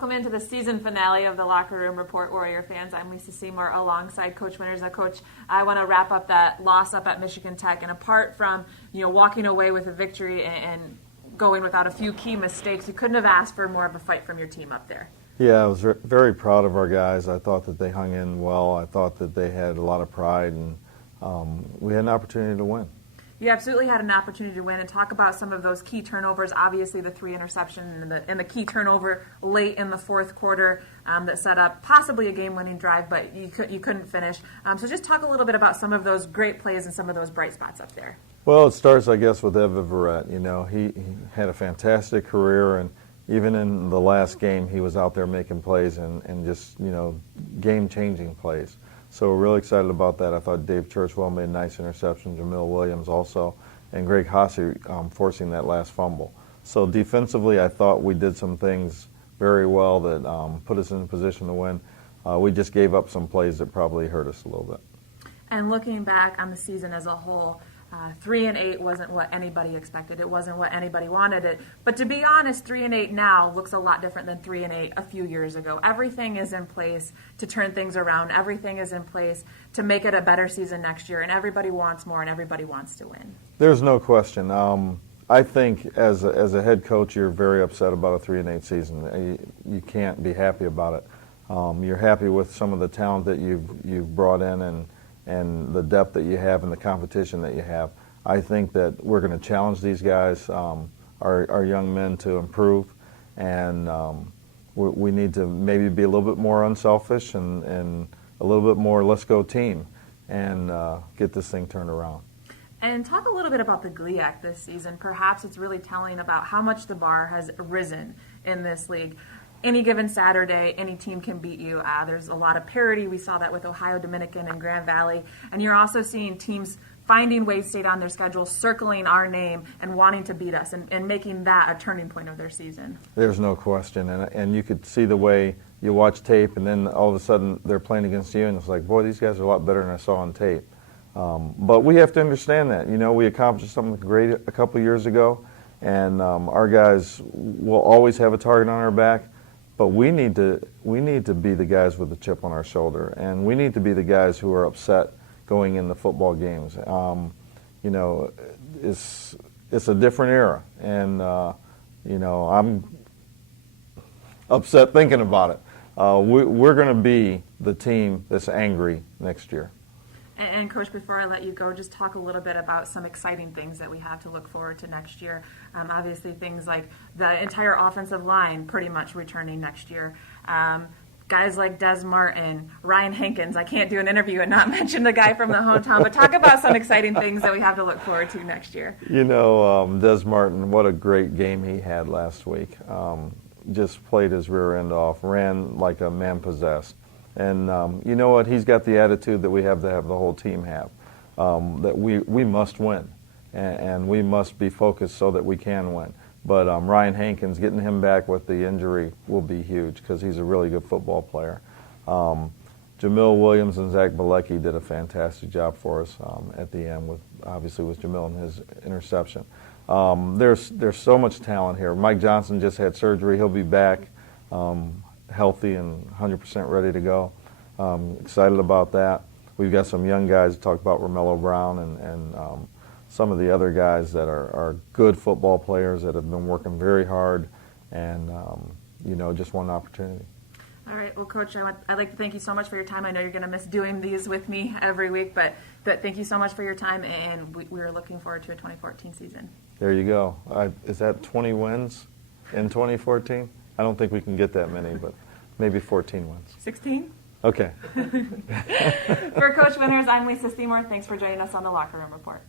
welcome into the season finale of the Locker Room Report, Warrior fans. I'm Lisa Seymour alongside Coach Winters. Coach, I want to wrap up that loss up at Michigan Tech, and apart from walking away with a victory and going without a few key mistakes, you couldn't have asked for more of a fight from your team up there. Yeah, I was very proud of our guys. I thought that they hung in well. I thought that they had a lot of pride, and we had an opportunity to win. You absolutely had an opportunity to win, and talk about some of those key turnovers. Obviously, the 3 interceptions and the key turnover late in the fourth quarter that set up possibly a game-winning drive, but you couldn't finish. So just talk a little bit about some of those great plays and some of those bright spots up there. Well, it starts, I guess, with Evan Verrett. He had a fantastic career, and even in the last game, he was out there making plays and just, game-changing plays. So we're really excited about that. I thought Dave Churchwell made a nice interception, Jamil Williams also, and Greg Haase forcing that last fumble. So defensively, I thought we did some things very well that put us in a position to win. We just gave up some plays that probably hurt us a little bit. And looking back on the season as a whole, 3-8 wasn't what anybody expected. It wasn't what anybody wanted it. But to be honest, 3-8 now looks a lot different than 3-8 a few years ago. Everything is in place to turn things around. Everything is in place to make it a better season next year. And everybody wants more, and everybody wants to win. There's no question. I think as a head coach, you're very upset about a 3-8 season. You can't be happy about it. You're happy with some of the talent that you've brought in and the depth that you have and the competition that you have. I think that we're going to challenge these guys, our young men, to improve, and we need to maybe be a little bit more unselfish and a little bit more let's go team and get this thing turned around. And talk a little bit about the GLIAC this season. Perhaps it's really telling about how much the bar has risen in this league. Any given Saturday, any team can beat you. There's a lot of parity. We saw that with Ohio Dominican and Grand Valley. And you're also seeing teams finding Wayne State on their schedule, circling our name and wanting to beat us and making that a turning point of their season. There's no question. And you could see the way you watch tape and then all of a sudden they're playing against you and it's like, boy, these guys are a lot better than I saw on tape. But we have to understand that. We accomplished something great a couple of years ago, and our guys will always have a target on our back. But we need to be the guys with the chip on our shoulder, and we need to be the guys who are upset going into football games. It's a different era, and I'm upset thinking about it. We're going to be the team that's angry next year. And Coach, before I let you go, just talk a little bit about some exciting things that we have to look forward to next year. Obviously, things like the entire offensive line pretty much returning next year. Guys like Des Martin, Ryan Hankins. I can't do an interview and not mention the guy from the hometown, but talk about some exciting things that we have to look forward to next year. Des Martin, what a great game he had last week. Just played his rear end off, ran like a man possessed. And you know what? He's got the attitude that we have to have the whole team have, that we must win, and we must be focused so that we can win. But Ryan Hankins, getting him back with the injury will be huge because he's a really good football player. Jamil Williams and Zach Bilecki did a fantastic job for us at the end, with Jamil and his interception. There's so much talent here. Mike Johnson just had surgery. He'll be back. Healthy and 100% ready to go. Excited about that. We've got some young guys to talk about, Romello Brown and some of the other guys that are good football players that have been working very hard and, just one opportunity. All right. Well, Coach, I'd like to thank you so much for your time. I know you're going to miss doing these with me every week, but thank you so much for your time, and we're looking forward to a 2014 season. There you go. Is that 20 wins in 2014? I don't think we can get that many, but maybe 14 wins. 16? Okay. For Coach Winters, I'm Lisa Seymour. Thanks for joining us on the Locker Room Report.